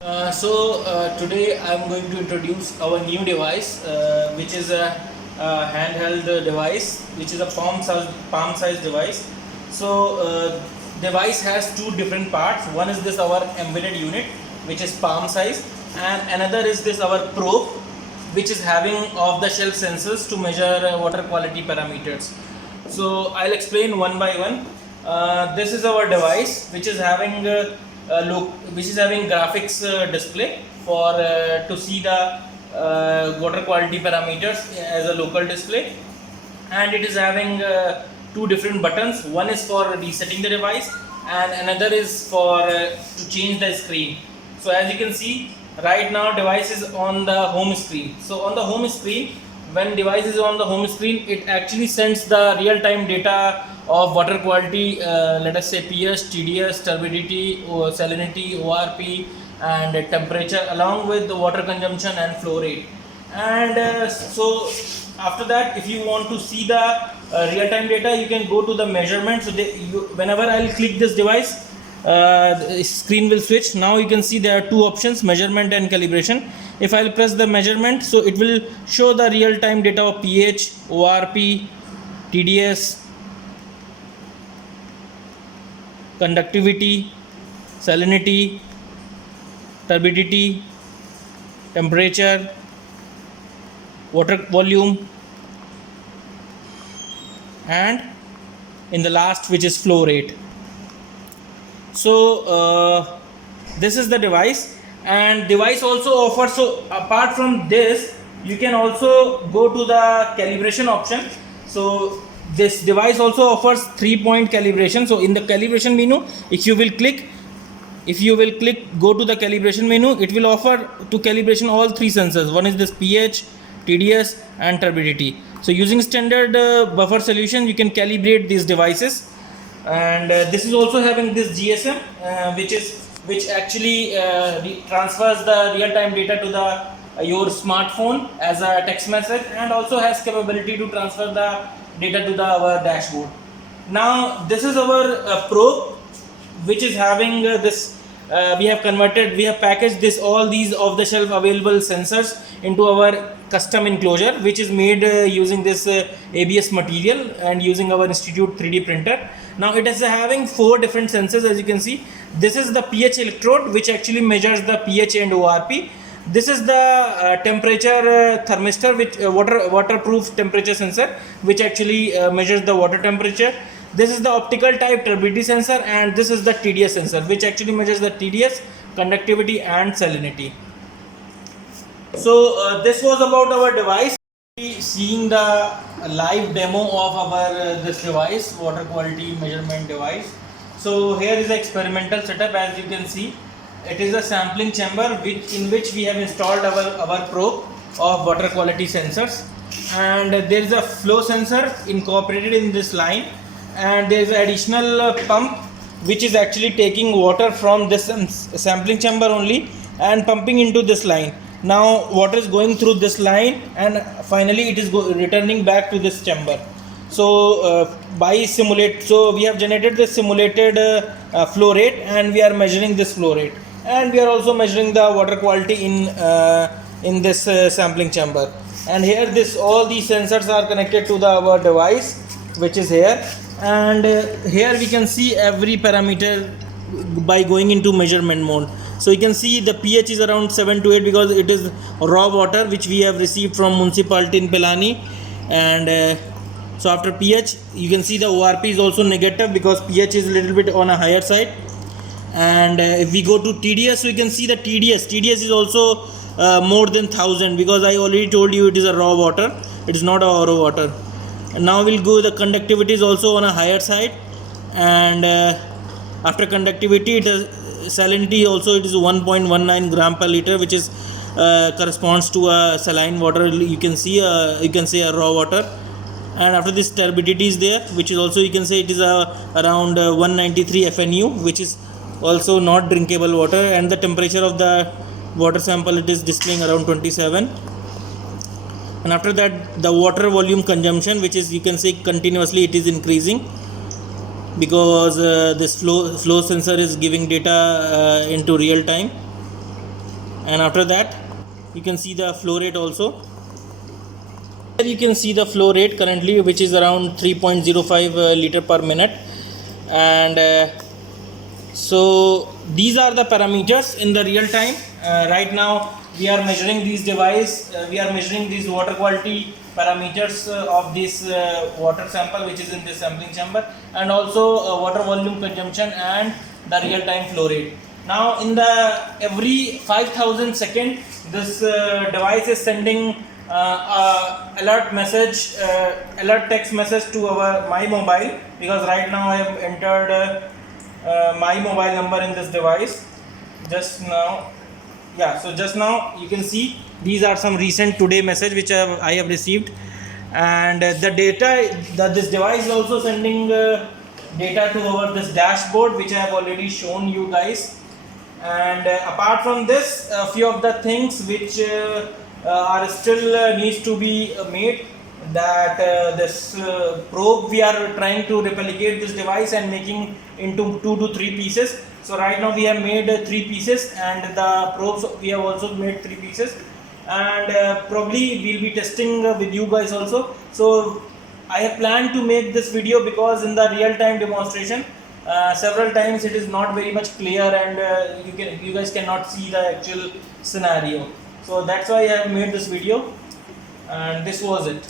Today I'm going to introduce our new device, which is a handheld device, which is a palm size device. Device has two different parts. One is this our embedded unit, which is palm size, and another is this our probe, which is having off-the-shelf sensors to measure water quality parameters. So I'll explain one by one. This is our device, which is having graphics display for to see the water quality parameters as a local display, and it is having two different buttons. One is for resetting the device, and another is for to change the screen. So as you can see, right now device is on the home screen. So on the home screen, when device is on the home screen, it actually sends the real-time data of water quality, let us say pH, TDS, turbidity, salinity, ORP, and temperature, along with the water consumption and flow rate. And so after that, if you want to see the real-time data, you can go to the measurement. So whenever I'll click this device, the screen will switch. Now you can see there are two options, measurement and calibration. If I'll press the measurement, so it will show the real-time data of pH, ORP, TDS, conductivity, salinity, turbidity, temperature, water volume, and in the last, which is flow rate. So this is the device, and device also offers, so apart from this, you can also go to the calibration option. So this device also offers 3-point calibration. So in the calibration menu, if you will click, go to the calibration menu, it will offer to calibration all three sensors. One is this pH, TDS, and turbidity. So using standard buffer solution, you can calibrate these devices. And this is also having this GSM, which actually transfers the real-time data to the your smartphone as a text message, and also has capability to transfer the data to our dashboard. Now this is our probe, which is having this. We have packaged all these off-the-shelf available sensors into our custom enclosure, which is made using this ABS material and using our Institute 3D printer. Now it is having 4 different sensors, as you can see. This is the pH electrode, which actually measures the pH and ORP. This is the temperature thermistor, which waterproof temperature sensor, which actually measures the water temperature. This is the optical type turbidity sensor, and this is the TDS sensor, which actually measures the TDS, conductivity, and salinity. So this was about our device. Seeing the live demo of our this device, water quality measurement device. So here is the experimental setup. As you can see, it is a sampling chamber in which we have installed our probe of water quality sensors, and there is a flow sensor incorporated in this line, and there is an additional pump which is actually taking water from this sampling chamber only and pumping into this line. Now water is going through this line, and finally it is returning back to this chamber. So we have generated the simulated flow rate, and we are measuring this flow rate, and we are also measuring the water quality in this sampling chamber. And here all these sensors are connected to our device, which is here, and here we can see every parameter by going into measurement mode. So you can see the pH is around 7 to 8 because it is raw water which we have received from municipality in Pilani. And so after pH, you can see the ORP is also negative because pH is a little bit on a higher side. And if we go to TDS, so you can see the TDS is also more than 1000, because I already told you it is a raw water, it is not a RO water. And now we'll go, the conductivity is also on a higher side, and after conductivity, salinity also, it is 1.19 gram per liter, which is corresponds to a saline water. You can say a raw water. And after this, turbidity is there, which is also, you can say it is around 193 FNU, which is also not drinkable water. And the temperature of the water sample, it is displaying around 27. And after that, the water volume consumption, which is, you can say, continuously it is increasing, because this flow sensor is giving data into real time. and after that you can see the flow rate also. Here you can see the flow rate currently, which is around 3.05 liter per minute, and so these are the parameters in the real time. Right now we are measuring these device, we are measuring these water quality parameters of this water sample which is in this sampling chamber, and also water volume consumption and the real time flow rate. Now in the every 5000 second this device is sending alert message, alert text message to our my mobile, because right now I have entered my mobile number in this device just now. Yeah, so just now you can see these are some recent today message which I have received, and the data that this device is also sending data to our this dashboard which I have already shown you guys. And apart from this, a few of the things which are still needs to be made, that this probe we are trying to replicate this device and making into 2 to 3 pieces. So right now we have made 3 pieces, and the probes we have also made 3 pieces, and probably we'll be testing with you guys also. So I have planned to make this video because in the real time demonstration several times it is not very much clear, and you guys cannot see the actual scenario. So that's why I have made this video, and this was it.